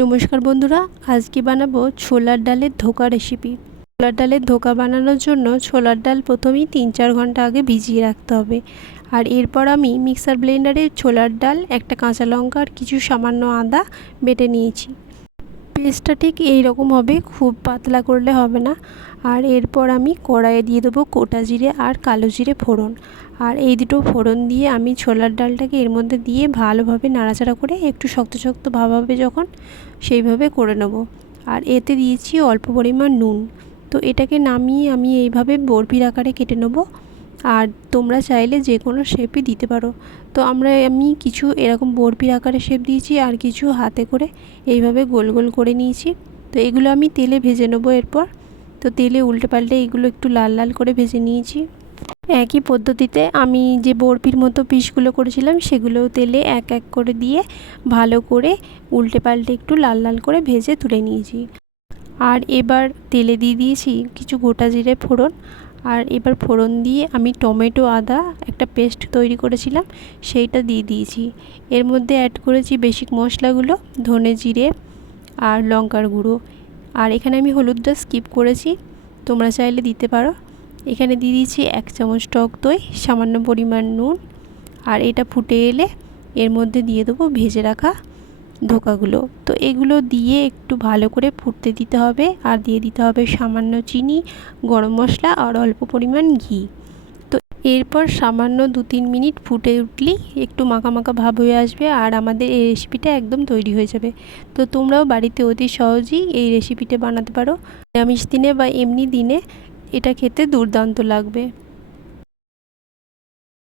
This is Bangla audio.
নমস্কার বন্ধুরা, আজকে বানাবো ছোলার ডালের ধোকা রেসিপি। ছোলার ডালের ধোকা বানানোর জন্য ছোলার ডাল প্রথমেই 3-4 ঘন্টা আগে ভিজিয়ে রাখতে হবে। আর এরপর আমি মিক্সার ব্লেন্ডারে ছোলার ডাল, একটা কাঁচা লঙ্কা আর কিছু সামান্য আদা বেটে নিয়েছি। পেস্টটা ঠিক এই রকম হবে, খুব পাতলা করলে হবে না। আর এরপর আমি কড়াইয়ে দিয়ে দেবো গোটা জিরে আর কালো জিরে ফোড়ন। আর এই দুটো ফোড়ন দিয়ে আমি ছোলার ডালটাকে এর মধ্যে দিয়ে ভালোভাবে নাড়াচাড়া করে একটু শক্ত শক্ত ভাব হবে যখন, সেইভাবে করে নেব। আর এতে দিয়েছি অল্প পরিমাণ নুন। তো এটাকে নামিয়ে আমি এইভাবে বরফির আকারে কেটে নেব। আর তোমরা চাইলে যে কোনো শেপই দিতে পারো। তো আমি কিছু এরকম বরফির আকারে শেপ দিয়েছি আর কিছু হাতে করে এইভাবে গোল গোল করে নিয়েছি। তো এগুলো আমি তেলে ভেজে নেবো এরপর। তো তেলে উল্টে পাল্টে এগুলো একটু লাল লাল করে ভেজে নিয়েছি। একই পদ্ধতিতে আমি যে বরফির মতো পিসগুলো করেছিলাম সেগুলোও তেলে এক এক করে দিয়ে ভালো করে উল্টে পাল্টে একটু লাল লাল করে ভেজে তুলে নিয়েছি। আর এবার তেলে দিয়ে দিয়েছি কিছু গোটা জিরে ফোড়ন। আর এবার ফোড়ন দিয়ে আমি টমেটো আদা একটা পেস্ট তৈরি করেছিলাম সেইটা দিয়ে দিয়েছি। এর মধ্যে অ্যাড করেছি বেসিক মশলাগুলো, ধনে জিরে আর লঙ্কার গুঁড়ো। আর এখানে আমি হলুদটা স্কিপ করেছি, তোমরা চাইলে দিতে পারো। এখানে দিয়ে দিয়েছি 1 চামচ টক দই, সামান্য পরিমাণ নুন। আর এটা ফুটে এলে এর মধ্যে দিয়ে দেবো ভেজে রাখা ধোকাগুলো। তো এগুলো দিয়ে একটু ভালো করে ফুটতে দিতে হবে। আর দিয়ে দিতে হবে সামান্য চিনি, গরম মশলা আর অল্প পরিমাণ ঘি। তো এরপর সামান্য 2-3 মিনিট ফুটে উঠলেই একটু মাখা মাখা ভাব হয়ে আসবে আর আমাদের এই রেসিপিটা একদম তৈরি হয়ে যাবে। তো তোমরাও বাড়িতে অতি সহজেই এই রেসিপিটা বানাতে পারো। নিরামিষ দিনে বা এমনি দিনে এটা খেতে দুর্দান্ত লাগবে।